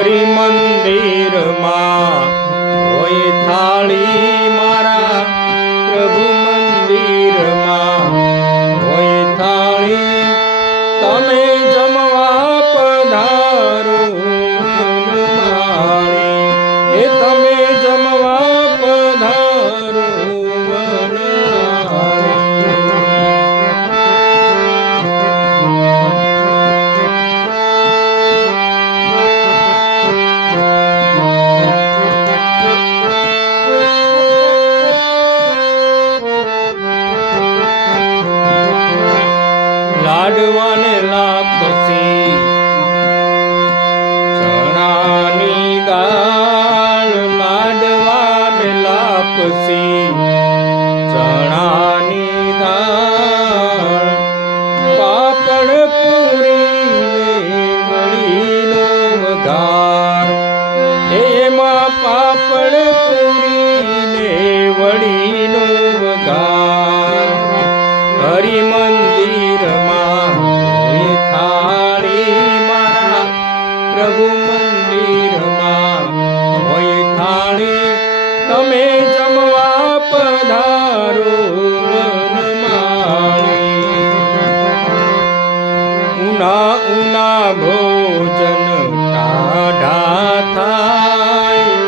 હરિ મંદિરમાં હોય થાળી મારા પ્રભુ મંદિરમાં હોય થાળી તમે જમવા પધારો વનમાળી એ તમે જમવા પધારો લાડવાને લાપસી ચણાની દાળ લાડવાને લાપસી ચણાની દાળ પાપડ પૂરી વળીનો વઘાર એમાં પાપડ પૂરી વળીનો વઘાર હરિ મંદિરમાં હોય થાળી મારા પ્રભુ મંદિરમાં હોય થાળી તમે જમવા પધારો વનમાળી ઉના ઉના ભોજન ટાઢા થાય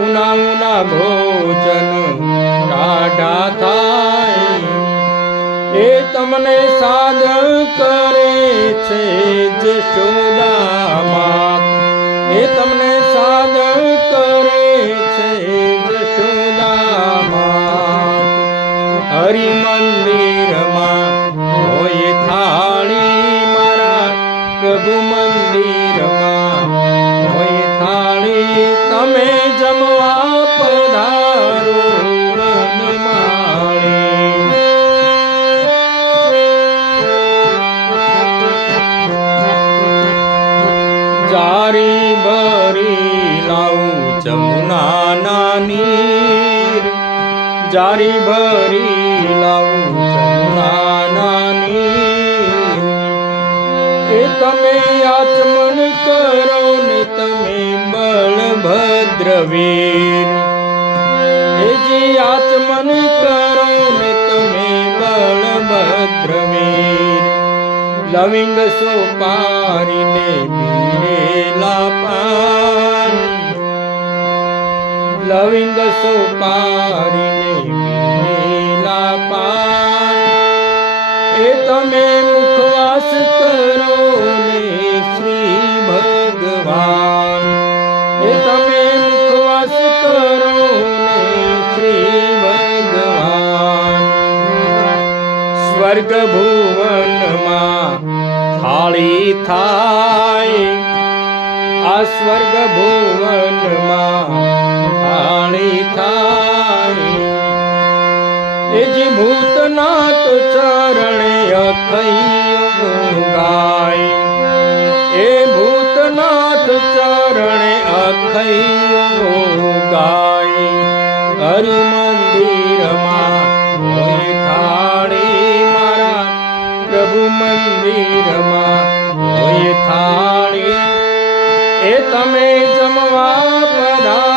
ઉના ઉના ભોજન ટાઢા થાય એ તમને સાદ કરે છે જશોદા માત એ તમને સાદ કરે છે જશોદા માત હરિ મંદિરમાં હોય થાળી મારા પ્રભુ મંદિરમાં હોય થાળી તમે જમવા પધારો જારી ભરી લાવું જમુનાના નીર જારી ભરી લાવું જમુનાના નીર એ તમે આચમન કરો ને તમે બળભદ્રવીર એ જી આચમન કરો ને તમે બળભદ્રવીર લવિંગ સોપારીને બીરેલા પાન લવિંગ સોપારીને બીરેલા પાન એ તમે મુખવાસ કરો ને શ્રી ભગવાન એ તમે મુખવાસ કરો ને શ્રી ભગવાન સ્વર્ગ ભુવનમાં થાળી થાય આ સ્વર્ગ ભુવનમાં થાળી થાય એ જે ભૂતનાથ ચરણે અખૈયો ગાય એ ભૂતનાથ ચરણે અખૈયો ગાય હરિ મંદિરમાં હોય થાળી મારા પ્રભુ મંદિરમાં હોય થાળી એ તમે જમવા પધારો